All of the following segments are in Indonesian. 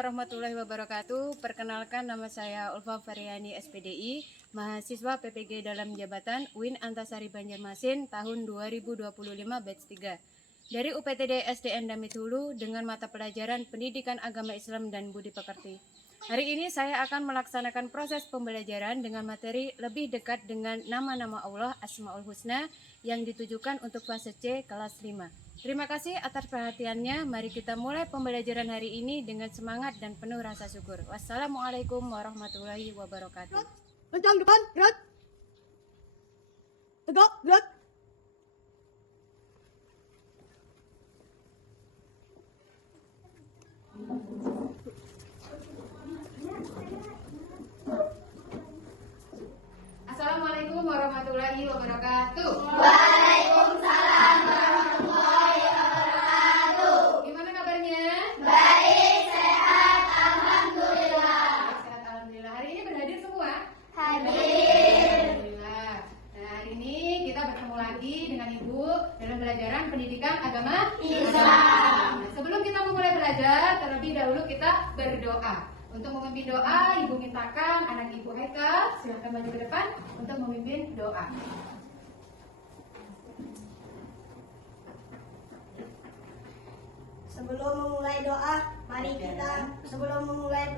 warahmatullahi wabarakatuh. Perkenalkan, nama saya Ulfa Faryani SPDI, mahasiswa PPG dalam jabatan UIN Antasari Banjarmasin tahun 2025 batch 3 dari UPTD SDN Damit Hulu dengan mata pelajaran Pendidikan Agama Islam dan Budi Pekerti. Hari ini saya akan melaksanakan proses pembelajaran dengan materi lebih dekat dengan nama-nama Allah Asmaul Husna yang ditujukan untuk fase C kelas 5. Terima kasih atas perhatiannya. Mari kita mulai pembelajaran hari ini dengan semangat dan penuh rasa syukur. Wassalamualaikum warahmatullahi wabarakatuh. Kencang depan, gerak. Tegak, gerak. Assalamualaikum warahmatullahi wabarakatuh. Waalaikumsalam warahmatullahi wabarakatuh. Gimana kabarnya? Baik, sehat, alhamdulillah. Sehat alhamdulillah. Hari ini berhadir semua? Hadir. Alhamdulillah. Nah, hari ini kita bertemu lagi dengan Ibu dalam pelajaran Pendidikan Agama Islam. Nah, sebelum kita memulai belajar, terlebih dahulu kita berdoa. Untuk memimpin doa, Ibu mintakan anak Ibu Haikal, silahkan maju ke depan untuk memimpin doa. Sebelum memulai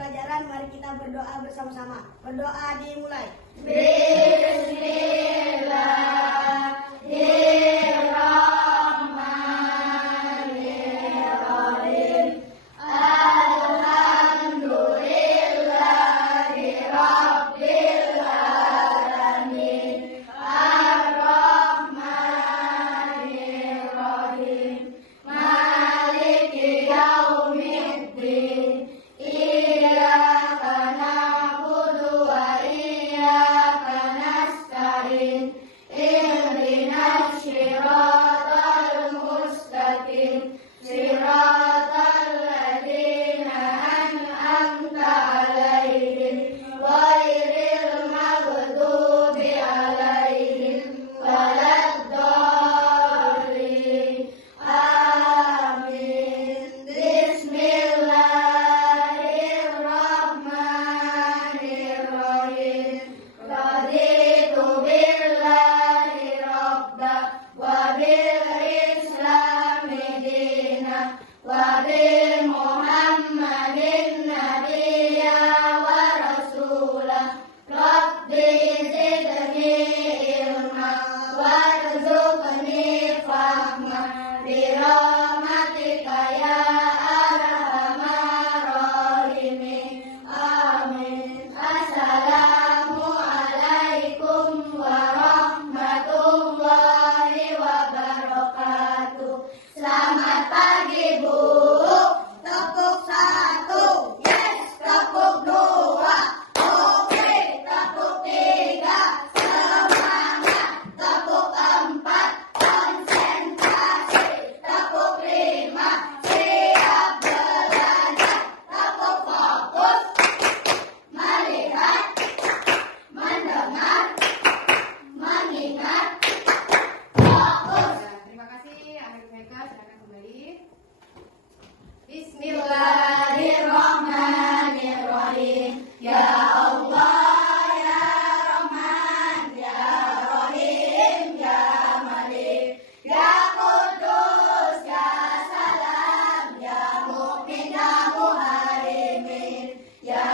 pelajaran, mari kita berdoa bersama-sama. Berdoa dimulai. Bismillahirrahmanirrahim. Alhamdulillahirabbil alamin. Ar-Rahmanir-Rahim. Maliki yaumiddin. Iyyaka na'budu wa iyyaka nasta'in. Ihdinas siratal mustaqim. Siratal ladzina an'amta 'alaihim ghairil maghdubi 'alaihim waladdallin. Amin. Bismillahirrahmanirrahim. Raditu billahi rabba wa bil islami dina wa bi Muhammadin nabiyya wa rasulah. Rabbi zidni ilma warzuqni fahma bi rahmatika ya arhamar rahimin. Amin. Assalamualaikum warahmatullahi wabarakatuh. Selamat pagi, Bu. Tepuk satu, yes. Tepuk dua, oke. Tepuk tiga, semangat. Tepuk empat, konsentrasi. Tepuk lima, siap belajar. Tepuk fokus, melihat, mendengar, mengingat, fokus. Terima kasih anak Haikal, silakan kembali. Bismillahirrahmanirrahim. Ya Allah, ya Rahman, ya Rahim, ya Malik, ya Kudus, ya Salam, ya Mu'min, ya Muhaimin, ya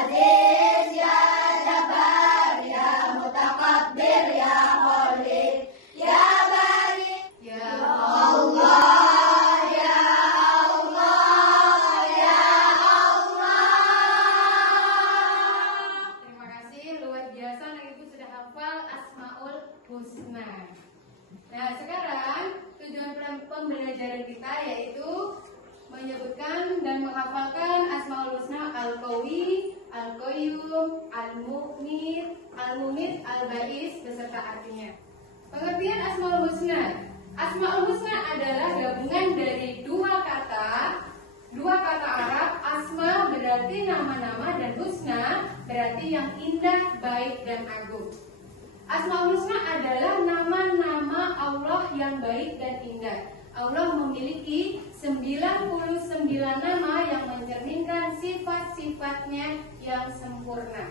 Aziz, ya Jabbar, ya Mutakabbir, ya Khalid, ya Bari, Ya Allah, ya Allah, ya Allah. Terima kasih, luar biasa anak Ibu sudah hafal Asmaul Husna. Nah, sekarang tujuan pembelajaran kita yaitu menyebutkan dan menghafalkan Asmaul Husna Al-Qawi, Al-Qayyum, Al-Mu'mid, Al-Mumid, Al-Ba'is beserta artinya. Pengertian Asmaul Husna. Asmaul Husna adalah gabungan dari dua kata Arab. Asma berarti nama-nama dan husna berarti yang indah, baik dan agung. Asmaul Husna adalah nama-nama Allah yang baik dan indah. Allah memiliki 99 nama yang mencerminkan sifat-sifatnya yang sempurna.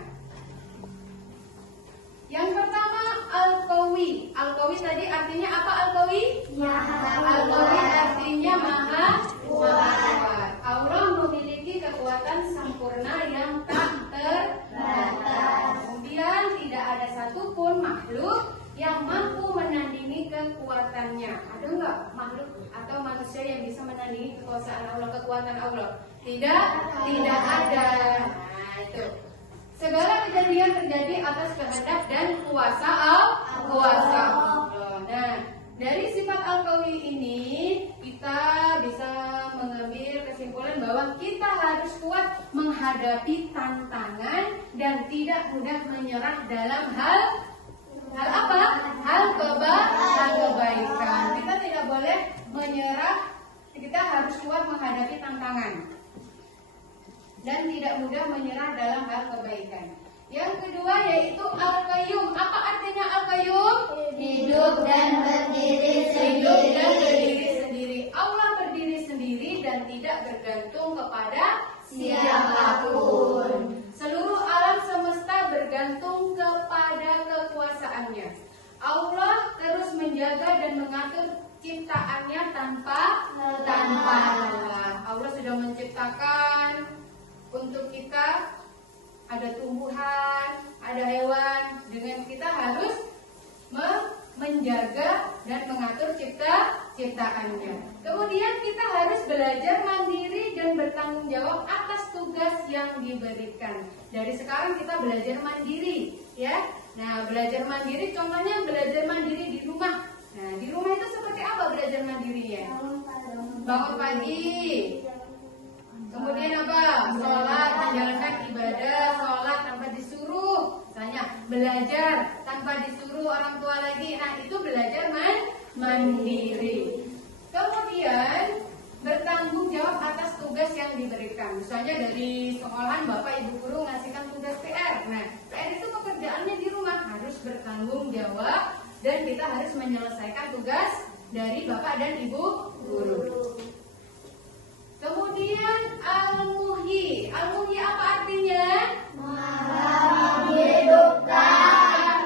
Yang pertama, Al-Qawi. Al-Qawi tadi artinya apa Al-Qawi? Al-Qawi artinya maha kuat. Allah memiliki kekuatan sempurna yang tak terbatas. Kemudian tidak ada satupun makhluk yang mampu menandingi kekuatannya. Ada enggak makhluk atau manusia yang bisa menandingi kekuasaan Allah, kekuatan Allah? Tidak ada. Nah, itu. Segala kejadian terjadi atas kehendak dan kuasa Allah. Nah, dari sifat Al-Qawi ini kita bisa mengambil kesimpulan bahwa kita harus kuat menghadapi tantangan dan tidak mudah menyerah dalam hal apa? Hal kebaikan. Kita tidak boleh menyerah. Kita harus kuat menghadapi tantangan dan tidak mudah menyerah dalam hal kebaikan. Yang kedua yaitu Al-Qayyum. Apa artinya Al-Qayyum? Hidup dan berdiri Hidup dan sendiri. berdiri sendiri. Allah berdiri sendiri dan tidak bergantung kepada Siapapun. Seluruh alam semesta bergantung kepada kekuasaannya. Allah terus menjaga dan mengatur ciptaannya tanpa lelah. Allah sudah menciptakan untuk kita, ada tumbuhan, ada hewan. Dengan kita harus menjaga dan mengatur ciptaannya. Kemudian kita harus belajar mandiri dan bertanggung jawab atas tugas yang diberikan. Dari sekarang kita belajar mandiri, ya. Nah, belajar mandiri, contohnya belajar mandiri di rumah. Nah, di rumah itu seperti apa belajar mandirinya? Bangun pagi. Kemudian apa? Sholat, menjalankan ibadah, sholat tanpa disuruh. Misalnya belajar tanpa disuruh orang tua lagi. Nah, itu belajar mandiri. Kemudian bertanggung jawab atas tugas yang diberikan. Misalnya dari sekolahan Bapak Ibu guru ngasihkan tugas PR. Nah, PR itu pekerjaannya di rumah, harus bertanggung jawab dan kita harus menyelesaikan tugas dari Bapak dan Ibu guru. Kemudian Al-Muhyi. Al-Muhyi apa artinya? Menghidupkan.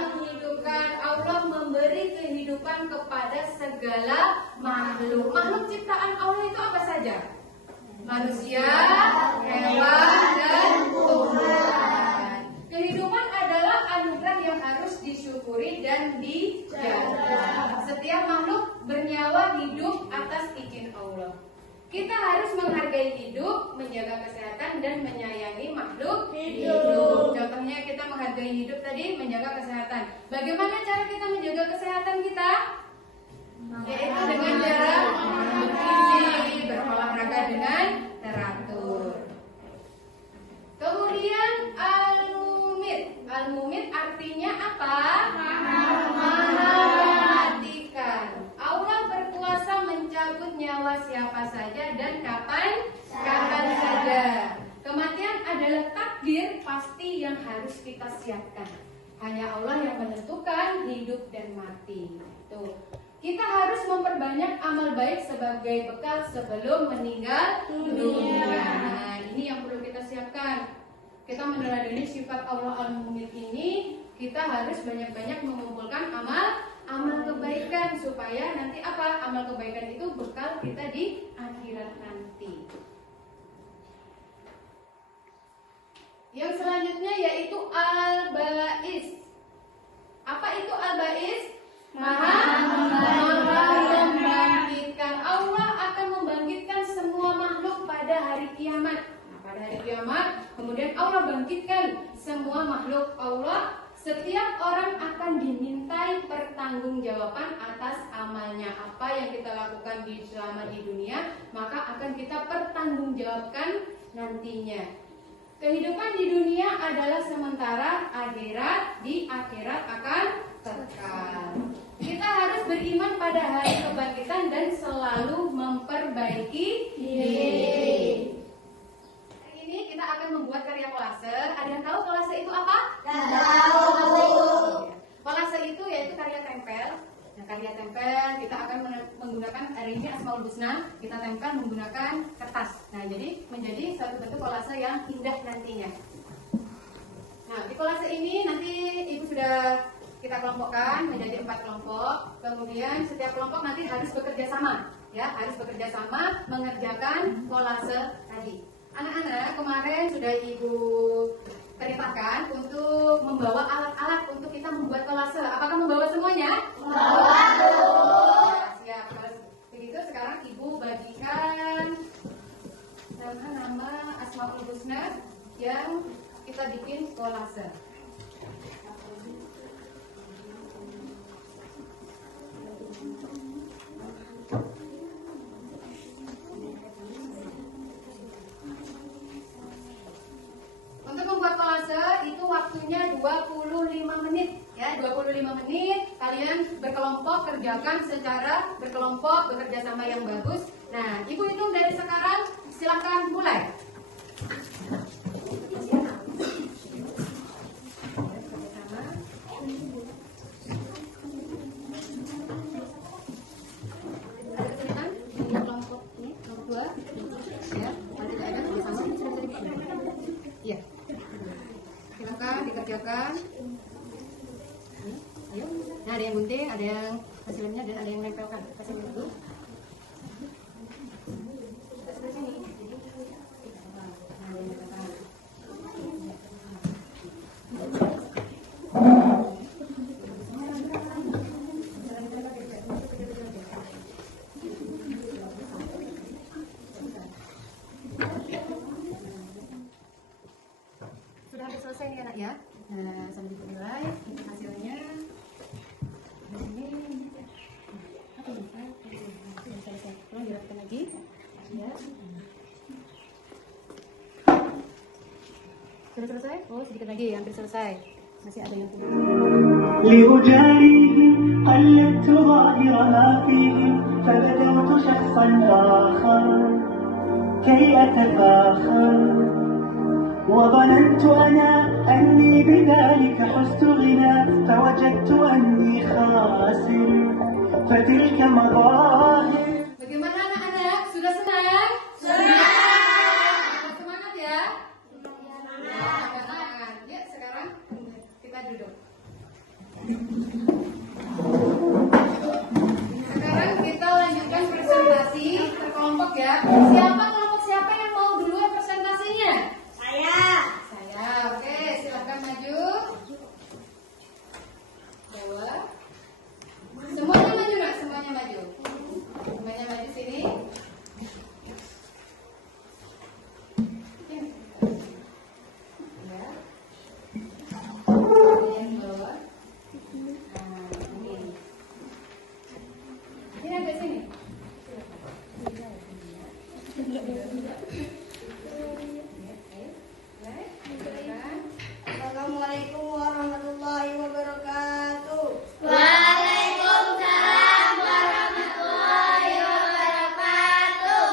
Allah memberi kehidupan kepada segala makhluk. Makhluk ciptaan Allah itu apa saja? Manusia, hewan, dan tumbuhan. Kehidupan adalah anugerah yang harus disyukuri dan dijaga. Setiap makhluk bernyawa hidup atas izin Allah. Kita harus menghargai hidup, menjaga kesehatan, dan menyayangi makhluk hidup. Contohnya kita menghargai hidup tadi, menjaga kesehatan. Bagaimana cara kita menjaga kesehatan kita? Yaitu dengan cara bergizi, berolahraga dengan teratur. Kemudian Al-Mumit. Al-Mumit artinya apa? Mematikan. Allah berkuasa mencabut nyawa siapa saja dan kapan saja. Kematian adalah takdir pasti yang harus kita siapkan. Hanya Allah yang menentukan hidup dan mati. Tuh. Kita harus memperbanyak amal baik sebagai bekal sebelum meninggal dunia. Nah, ini yang perlu kita siapkan. Kita meneladani sifat Allah Al-Mumit ini, kita harus banyak-banyak mengumpulkan amal kebaikan supaya nanti apa? Amal kebaikan itu bekal kita di akhirat nanti. Yang selanjutnya yaitu Al-Ba'is. Apa itu Al-Ba'is? Maha membangkitkan. Allah akan membangkitkan semua makhluk pada hari kiamat. Nah, pada hari kiamat, kemudian Allah bangkitkan semua makhluk Allah. Setiap orang akan dimintai pertanggungjawaban atas amalnya. Apa yang kita lakukan selama di dunia, maka akan kita pertanggungjawabkan nantinya. Kehidupan di dunia adalah sementara, di akhirat akan kekal. Kita harus beriman pada hari kebangkitan dan selalu memperbaiki diri. Hari ini kita akan membuat karya kolase. Ada yang tahu kolase itu apa? Kolase itu yaitu karya tempel. Nah, karya tempel kita akan menggunakan hari ini Asmaul Asmaul Husna kita tempel menggunakan kertas. Nah, jadi menjadi satu bentuk kolase yang indah nantinya. Nah, di kolase ini nanti Ibu sudah kita kelompokkan menjadi 4 kelompok. Kemudian setiap kelompok nanti harus bekerja sama, ya, harus bekerja sama mengerjakan kolase tadi. Anak-anak kemarin sudah Ibu perintahkan untuk membawa alat-alat untuk kita membuat kolase. Apakah membawa semuanya? Membawa. Siap. Kalau begitu sekarang Ibu bagikan nama-nama Asmaul Husna yang kita bikin kolase. Untuk membuat kolase itu waktunya 25 menit, ya, 25 menit. Kalian berkelompok kerjakan secara berkelompok, bekerja sama yang bagus. Nah, Ibu hitung dari sekarang, silakan mulai. Iya, silakan dikerjakan. Ayo, nah ada yang gunting, ada yang hasilnya dan ada yang nempelkan. Kasih dulu. Sudah hampir selesai nih anak ya. Nah, sambil dinilai hasilnya. Di sini. Apa nih? Sudah selesai. Tolong dirapikan lagi. Ya. Sudah selesai? Oh, sedikit lagi, hampir selesai. Masih ada yang kurang. لأجاريهم قلدت ظاهرها فيهم فبدوت شخصا آخر كي أتفاخر وظننت أنا أني بذلك حزت غنى فوجدت أني خاسر فتلك مظاهر. Bagaimana anak-anak? Sudah senang? Senang! Semangat ya? Semangat. Ya, sekarang kita duduk. Sekarang kita lanjutkan presentasi berkelompok ya. Kelompok siapa yang mau duluan presentasinya? Saya. Saya. Oke, silakan maju. Bawa. Semuanya maju nak, semuanya maju. Semuanya maju sini. Ya. Yang bawah. Nah, ini. Ini agak sini. Assalamualaikum warahmatullahi wabarakatuh. Waalaikumsalam warahmatullahi wabarakatuh.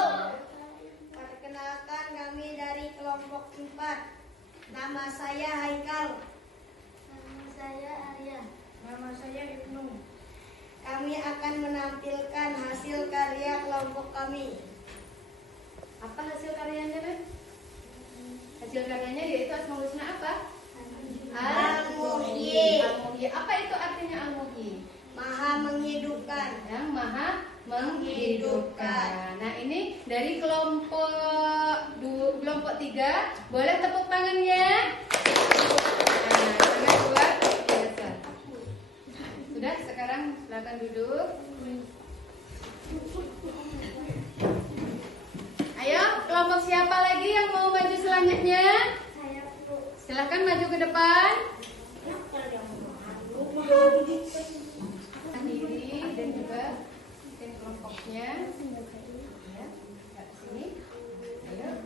Perkenalkan kami dari kelompok 4. Nama saya Haikal. Nama saya Arya. Nama saya Ibnu. Kami akan menampilkan hasil karya kelompok kami. Apa hasil karyanya, Ben? Hasil karyanya yaitu Asmaul Husna apa? Al-Muhyi. Al-Muhyi. Apa itu artinya Al-Muhyi? Maha menghidupkan. Yang maha menghidupkan. Nah, ini dari kelompok 3. Boleh tepuk tangannya? Nah, sangat luar biasa. Sudah, sekarang silakan duduk. Ayo, kelompok siapa lagi yang mau maju selanjutnya? Silakan maju ke depan. Diri dan juga tim kelompoknya. Ya, ke sini. Ayo.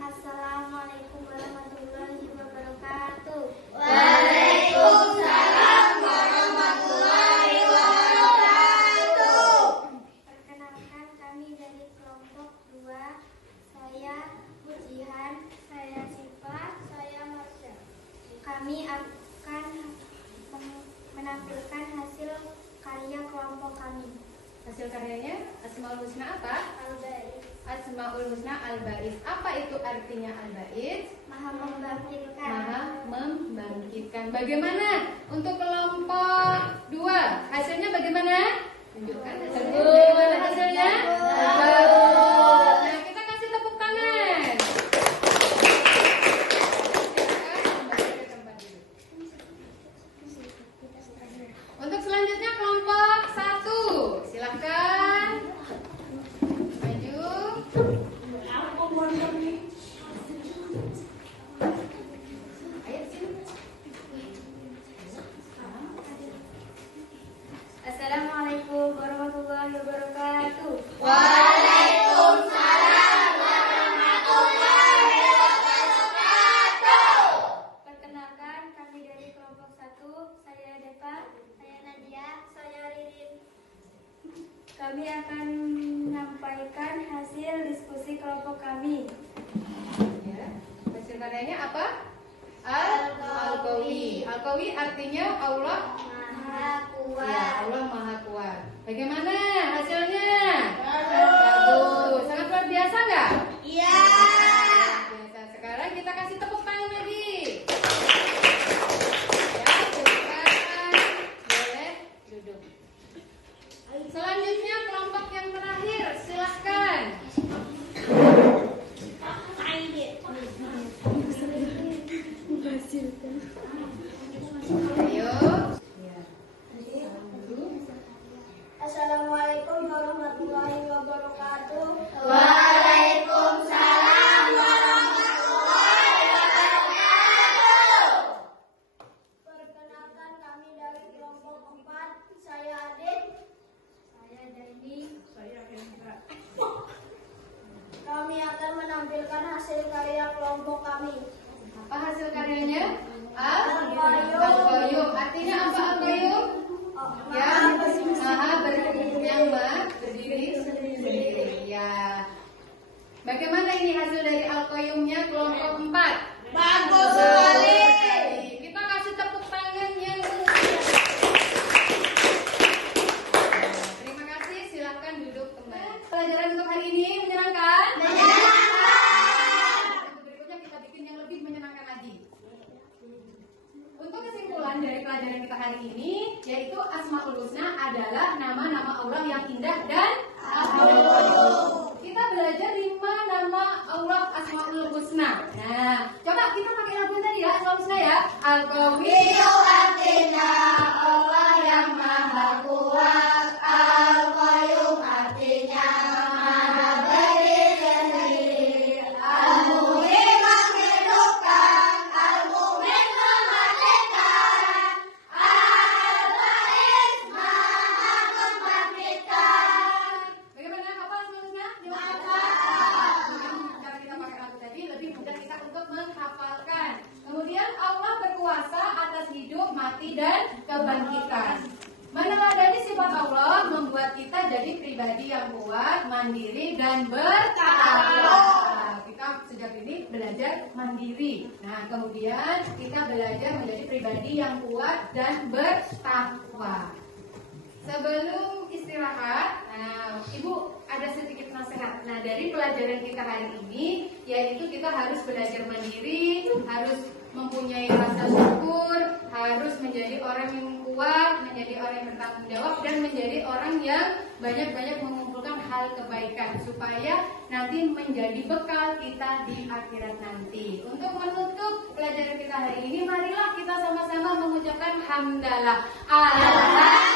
Assalamualaikum warahmatullahi wabarakatuh. Waalaikumsalam warahmatullahi wabarakatuh. Perkenalkan kami dari kelompok 2. Saya Jihan, saya Siva, saya Marsha. Kami akan menampilkan hasil karya kelompok kami. Hasil karyanya Asmaul Husna apa? Al-Ba'is. Asmaul Husna Al-Ba'is. Apa itu artinya Al-Ba'is? Maha membangkitkan. Maha membangkitkan. Bagaimana untuk kelompok 2? Hasilnya bagaimana? Tunjukkan hasilnya. Bagaimana hasilnya? Bagus. Nah, kita kasih tepuk tangan. Silakan kembali ke tempat duduk. Untuk selanjutnya kelompok 1. Silakan maju. Ayo sini. Assalamualaikum warahmatullahi wabarakatuh. Perkenalkan, kami dari kelompok 1. Saya Deva, saya Nadia, saya Ririn. Kami akan menyampaikan hasil diskusi kelompok kami. Ya. Hasil karyanya apa? Al-Qawi. Al-Qawi artinya Allah Maha kuat. Ya, Allah Maha Kuat. Bagaimana hasilnya? Bagus. Sangat luar biasa nggak? Iya. Biasa. Sekarang kita kasih tepuk tangan lagi. Ya, silakan. Boleh duduk. Selanjutnya kelompok yang terakhir, silahkan. Ayo. Ya. Assalamualaikum warahmatullahi wabarakatuh. Waalaikumsalam warahmatullahi wabarakatuh. Perkenalkan kami dari kelompok 4. Saya Adit. Saya Daini. Kami akan menampilkan hasil karya kelompok kami. Apa hasil karyanya? Al-Qayyum. Al-Qayyum. Artinya apa Al-Qayyum? Yang berdiri sendiri. Ya. Bagaimana ini hasil dari Al-Qayyumnya kelompok 4? Bagus sekali. Kita kasih tepuk tangan yang terima kasih. Silahkan duduk kembali. Pelajaran untuk hari ini menyenangkan? Untuk berikutnya kita bikin yang lebih menyenangkan lagi. Untuk kesimpulan dari pelajaran kita hari ini, yaitu Asmaul Husna adalah nama-nama Allah yang indah dan agung. Kita belajar 5 nama Allah Asmaul Husna. Nah, coba kita pakai lagu tadi ya, Asmaul Husna ya. Al-Qawiyyu artinya Allah yang Maha Kuat. Al-Qayyum artinya Maha berdiri sendiri. Al-Muhyi menghidupkan, Al-Mu'min memerdekakan, Al-Ba'is Maha membangkitkan. Bagaimana hafal semuanya? Cara kita pakai lagu tadi lebih mudah kita untuk menghafalkan. Kemudian Allah berkuasa atas hidup, mati, dan kebangkitan. Meneladani sifat Allah membuat kita jadi pribadi yang kuat, mandiri, dan bertakwa. Nah, kita sejak ini belajar mandiri. Nah, kemudian kita belajar menjadi pribadi yang kuat dan bertakwa. Sebelum istirahat, Ibu ada sedikit nasihat. Nah, dari pelajaran kita hari ini, yaitu kita harus belajar mandiri, harus mempunyai rasa syukur, harus menjadi orang yang kuat, menjadi orang yang bertanggung jawab, dan menjadi orang yang banyak-banyak mengumpulkan hal kebaikan supaya nanti menjadi bekal kita di akhirat nanti. Untuk menutup pelajaran kita hari ini, marilah kita sama-sama mengucapkan hamdalah. Alhamdulillah.